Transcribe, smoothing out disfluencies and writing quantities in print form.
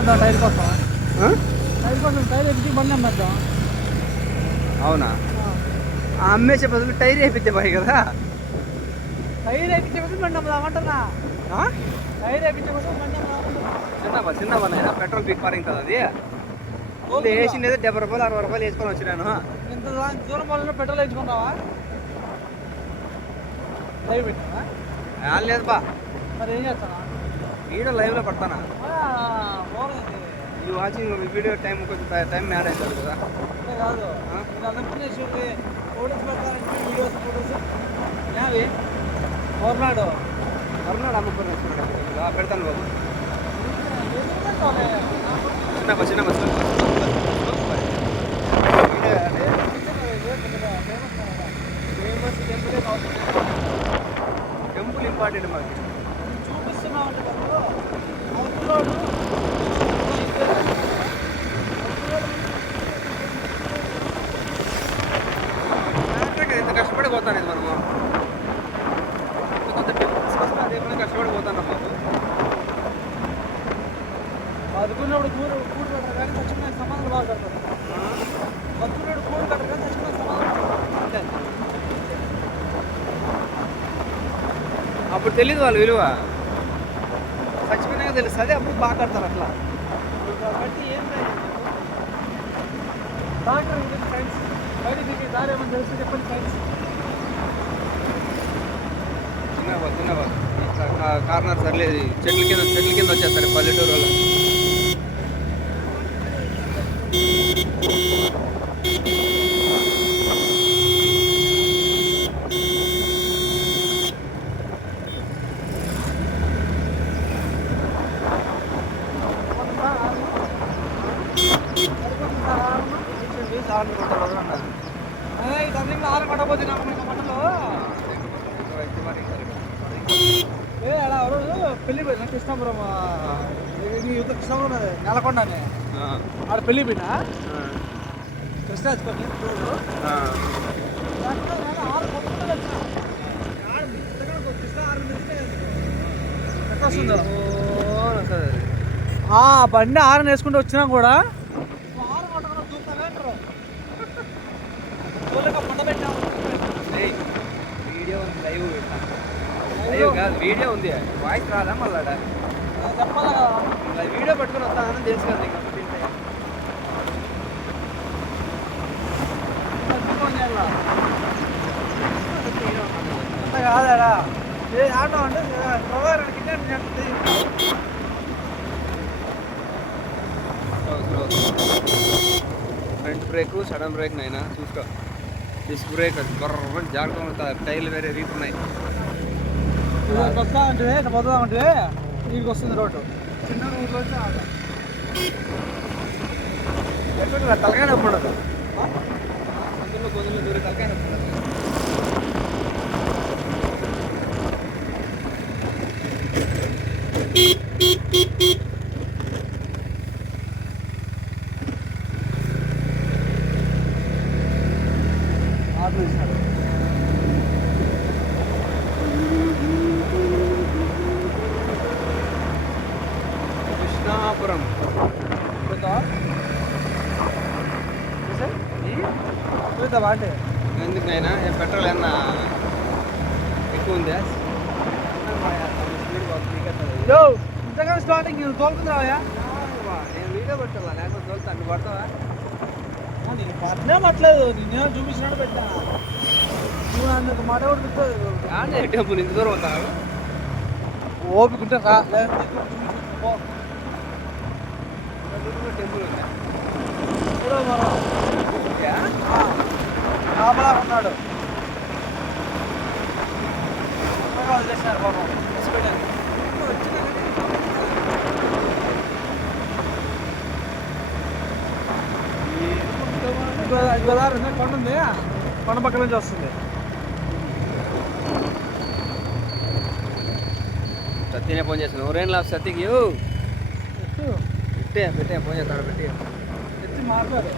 అమ్మేద్దాం tyre కోసం. Tyre ఎక్కి బండి అమ్మేద్దాం. అవునా? అమ్మేసే బదులు టైర్ వేయించే బాయ్ కదా. టైర్ వేయించే బదులు బండి అమ్ముదామంటున్నా. టైర్ వేయించే బదులు బండి అమ్ముదామంటున్నా. చిన్నవన్నైనా పెట్రోల్ బిగ్ పారింగ్ కదా అది. వేసింది 70 రూపాయలు 60 రూపాయలు వేసుకొని వచ్చినాను. ఇంత దూరం వాళ్ళలో పెట్రోల్ వేయించుకుంటావా? లైవ్ పెట్టినా లేదు బా. మరి ఏం చేస్తానా? వీడియో లైవ్లో పడతానా? ఈ వాచింగ్ వీడియో టైం కొంచెం టైం మ్యాడ్ అవుతుంది కదా. కాదు నేను అనుకునే చూడండి, ఫోటోస్ పెడతానంటే వీడియోస్ ఫోటోస్ యావి మర్నాడు అమ్ముకొని వస్తున్నాడు. పెడతాను బాబు. చిన్న టెంపుల్ ఇంపార్టెంట్ మాకు. చూపిస్తున్నావు అంటే ఎంత కష్టపడిపోతాను ఇది మనము. కొత్త టెంపుల్స్ కోసం అదే పని కష్టపడిపోతాను బాబు. బతుకున్నప్పుడు కూడు కట్టరు కానీ చచ్చిపోయిన సమాధానం బాగా కడతారు. బతుకున్నప్పుడు కూడు కట్టరు కానీ చచ్చిపోయిన సమాధానం అంటే అప్పుడు తెలియదు వాళ్ళ విలువ. చచ్చిపోయినాక తెలుస్తుంది. అప్పుడు బాగా కడతారు అట్లా. కాబట్టి ఏం లేదు డాక్టర్ సైన్స్ బయట తిరిగి దారి ఏమని తెలిసి చెప్పండి. సైన్స్ చిన్న కార్నర్ సర్లేదు. చెట్ల కింద వచ్చేస్తారు పల్లెటూరు వాళ్ళు. ఈ టర్నింగ్ ఆరు పట్టబోతుంది నాకు పట్టలో అలా ఎవరు పెళ్లి పోయినా కృష్ణాపురం కృష్ణాపురం నెలకొండని ఆడ పెళ్లి పోయినా కృష్ణాచుకొని బండి ఆరు వేసుకుంటూ వచ్చినా కూడా వీడియో ఉంది. వాయిస్ రాదా మళ్ళా? చెప్పాలి కదా. వీడియో పట్టుకుని వస్తానని తెలుసు కదా. అంత కాదా ఏ ఆటో అంటే ఫ్రంట్ బ్రేక్ సడన్ బ్రేక్ నైనా చూసుకో. డిస్క్ బ్రేక్ అది బర్ర జాగ్రత్త. టైర్లు వేరే రీతి ఉన్నాయి. వస్తా అంటే పోతామంటే వీడికి వస్తుంది రోడ్డు. చిన్న ఊర్లో ఎక్కడ తలకాయ నొప్పి ఉండదు. అందులో గొంతులో దూరి తలకాయ నొప్పి ఉండదు. ఆటో ఇస్తాడు. కృష్ణాపురం అంటే ఎందుకైనా పెట్రోల్ ఏమన్నా ఎక్కువ ఉందా? ఇంతగా స్టార్టింగ్ తోలుకుంటున్నావా? నేను వీడియో పెట్టాలా లేకపోతే తోలుతా? నువ్వు పడతావా? నేను పడినా పట్టలేదు. నిన్నే చూపించినాడు పెట్టా. నువ్వు అందుకు మాట కూడా పెట్టలేదు. టెంపుల్ ఇంత దూరం అవుతావు. ఓపిక ఉంటే రా. టెంపుల్ ఉందా? కాపలా ఉన్నాడు. వదిలేసారు పాపం. గోదావరి ఉంది, కొండ ఉంది. కొండ పక్కన నుంచి వస్తుంది. సత్యనే ఫోన్ చేస్తాను. ఎవరైనా లాస్ట్ సత్యకి పెట్టే ఫోన్ చేస్తాడు. పెట్టి మాట్లాడు.